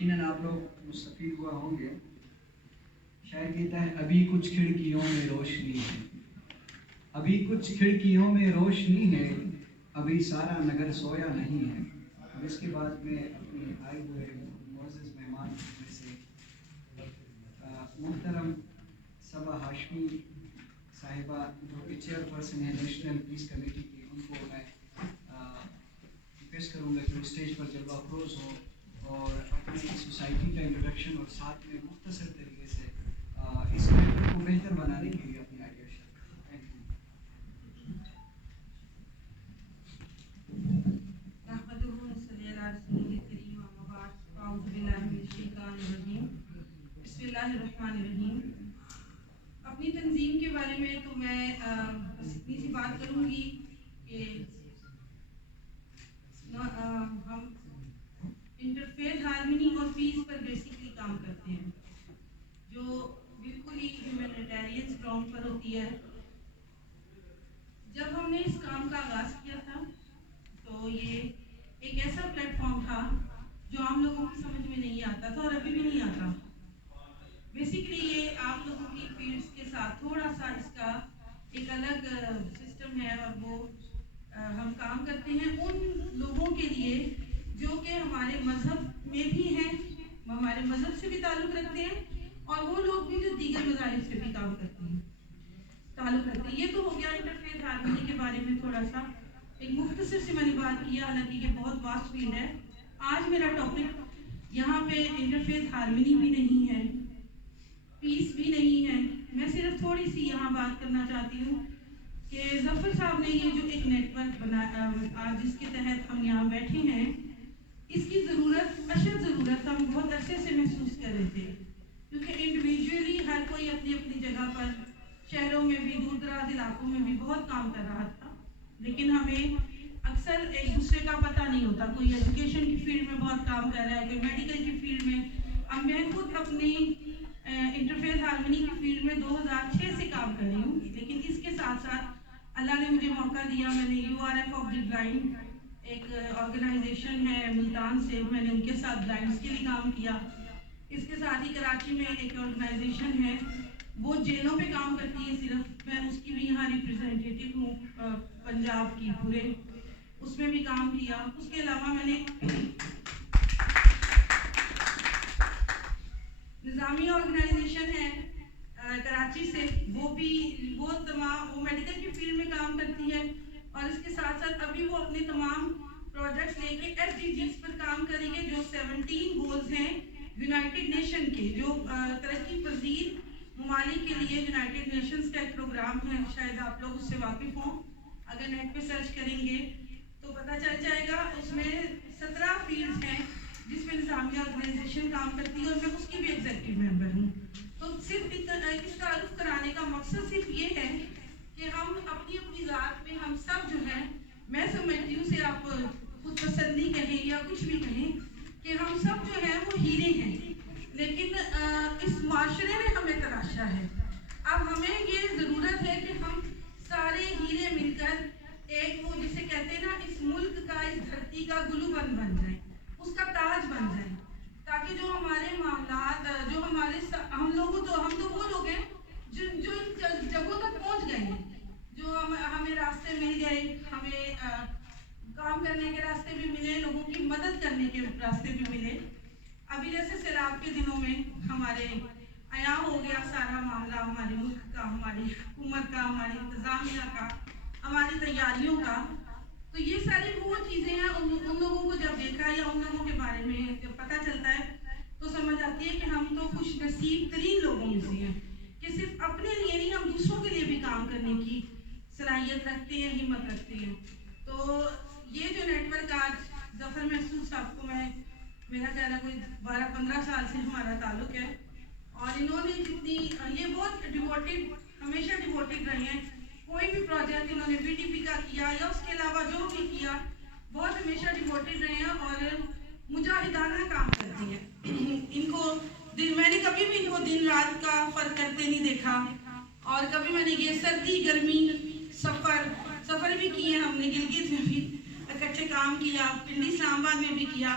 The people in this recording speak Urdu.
یقیناً آپ لوگ مستفید ہوا ہوں گے. شاعر کہتا ہے ابھی کچھ کھڑکیوں میں روشنی ہے، ابھی کچھ کھڑکیوں میں روشنی ہے، ابھی سارا نگر سویا نہیں ہے. اب اس کے بعد میں اپنے آئے ہوئے معزز مہمان میں سے محترم صبا ہاشمی صاحبہ جو کہ چیئر پرسن ہے نیشنل پیس کمیٹی کی، ان کو میں ریکویسٹ کروں گا کہ وہ اسٹیج پر جلوہ افروز ہو اور اپنی سوسائٹی کا انٹروڈکشن اور ساتھ میں مختصر طریقے سے اس میٹر کو بہتر بنانے کے لیے اپنی آئیڈیا شیئر کریں. Thank you. بسم اللہ الرحمن الرحیم. اپنی تنظیم کے بارے میں تو میں بس اتنی سی بات کروں گی کہ ہم انٹرفیتھ ہارمنی اور پیس پر بیسکلی کام کرتے ہیں، جو بالکل ہی ہیومینیٹیرین گراؤنڈ پر ہوتی ہے. جب ہم نے اس کام کا آغاز کیا تھا تو یہ ایک ایسا پلیٹ فارم تھا جو عام لوگوں کی سمجھ میں نہیں آتا تھا اور ابھی بھی نہیں آتا. بیسکلی یہ آپ لوگوں کی فیلڈس کے ساتھ تھوڑا سا اس کا ایک الگ سسٹم ہے، اور وہ ہم کام کرتے ہیں ان لوگوں کے لیے جو کہ ہمارے مذہب میں بھی ہیں، ہمارے مذہب سے بھی تعلق رکھتے ہیں، اور وہ لوگ بھی جو دیگر مذاہب سے بھی کام کرتے ہیں تعلق رکھتے ہیں. یہ تو ہو گیا انٹرفیتھ ہارمنی کے بارے میں تھوڑا سا ایک مختصر سے میں نے بات کی، حالانکہ یہ بہت واسٹ فیلڈ ہے. آج میرا ٹاپک یہاں پہ انٹرفیتھ ہارمنی بھی نہیں ہے، پیس بھی نہیں ہے. میں صرف تھوڑی سی یہاں بات کرنا چاہتی ہوں کہ ظفر صاحب نے یہ جو ایک نیٹ ورک بنایا آج جس کے تحت ہم یہاں بیٹھے ہیں، اس کی ضرورت اشد ضرورت ہم بہت عرصے سے محسوس کر رہے تھے، کیونکہ انڈیویجولی ہر کوئی اپنی اپنی جگہ پر شہروں میں بھی دور دراز علاقوں میں بھی بہت کام کر رہا تھا، لیکن ہمیں اکثر ایک دوسرے کا پتہ نہیں ہوتا. کوئی ایجوکیشن کی فیلڈ میں بہت کام کر رہا ہے، کوئی میڈیکل کی فیلڈ میں. اب میں خود اپنی انٹرفیتھ ہارمنی کی فیلڈ میں 2006 سے کام کر رہی ہوں، لیکن اس کے ساتھ ساتھ اللہ نے مجھے موقع دیا. میں نے URF آف دی بلائنڈ ایک آرگنائزیشن ہے ملتان سے، میں نے ان کے ساتھ بلائنڈس کے لیے کام کیا. اس کے ساتھ ہی کراچی میں ایک آرگنائزیشن ہے، وہ جیلوں پہ کام کرتی ہے صرف، میں اس کی بھی یہاں ریپرزینٹیٹیو ہوں پنجاب کی پورے، اس میں بھی کام کیا. اس کے علاوہ میں نے نظامیہ آرگنائزیشن ہے کراچی سے، وہ میڈیکل کی فیلڈ میں کام کرتی ہے، اور اس کے ساتھ ساتھ ابھی وہ اپنے تمام پروجیکٹس لے کے SDGs پر کام کریں گے، جو 17 گولز ہیں یونائٹڈ نیشن کے، جو ترقی پذیر ممالک کے لیے یونائٹڈ نیشنز کا ایک پروگرام ہے. شاید آپ لوگ اس سے واقف ہوں، اگر نیٹ پہ سرچ کریں گے تو پتہ چل جائے گا. اس میں 17 فیلڈز ہیں جس میں نظامیہ آرگنائزیشن کام کرتی ہے، اور میں اس کی بھی ایگزیکٹو ممبر ہوں. تو صرف اس تعارف کرانے کا مقصد صرف یہ ہے کہ ہم اپنی اپنی ذات میں ہم سب جو ہیں، میں سمجھتی ہوں سے آپ خود پسندی کہیں یا کچھ بھی کہیں، کہ ہم سب جو ہیں وہ ہیرے ہیں، لیکن اس معاشرے نے ہمیں تراشا ہے. اب ہمیں یہ ضرورت ہے کہ ہم سارے ہیرے مل کر ایک وہ جسے کہتے ہیں نا، اس ملک کا، اس دھرتی کا گلوبند بن جائیں، اس کا تاج بن جائیں، تاکہ جو ہمارے معاملات، جو ہمارے ہم تو وہ لوگ ہیں جو ان جگہوں تک پہنچ گئے ہیں، جو ہمیں راستے مل گئے، ہمیں کام کرنے کے راستے بھی ملے، لوگوں کی مدد کرنے کے راستے بھی ملے. ابھی جیسے سیلاب کے دنوں میں ہمارے عیاں ہو گیا سارا معاملہ، ہمارے ملک کا، ہماری حکومت کا، ہماری انتظامیہ کا، ہماری تیاریوں کا. تو یہ ساری وہ چیزیں ہیں، ان لوگوں کو جب دیکھا یا ان لوگوں کے بارے میں جب پتہ چلتا ہے تو سمجھ آتی ہے کہ ہم تو خوش نصیب ترین لوگوں میں سے ہیں کہ صرف اپنے لیے نہیں، ہم دوسروں کے لیے بھی کام کرنے کی صلاحیت رکھتے ہیں، ہمت رکھتے ہیں. تو یہ جو نیٹ ورک آج ظفر محسود صاحب کو میرا خیال ہے کوئی 12-15 سال سے ہمارا تعلق ہے، اور انہوں نے جتنی یہ بہت ڈیووٹیڈ، ہمیشہ ڈیووٹیڈ رہے ہیں. کوئی بھی پروجیکٹ انہوں نے BTP کا کیا یا اس کے علاوہ جو بھی کیا، بہت ہمیشہ ڈیووٹیڈ رہے ہیں اور مجاہدانہ کام کرتے ہیں. ان کو میں نے کبھی بھی ان کو دن رات کا فرق کرتے نہیں دیکھا، اور کبھی میں نے یہ سردی گرمی سفر بھی کیے، ہم نے گلگت میں بھی اکٹھے کام کیا، پنڈی اسلام آباد میں بھی کیا.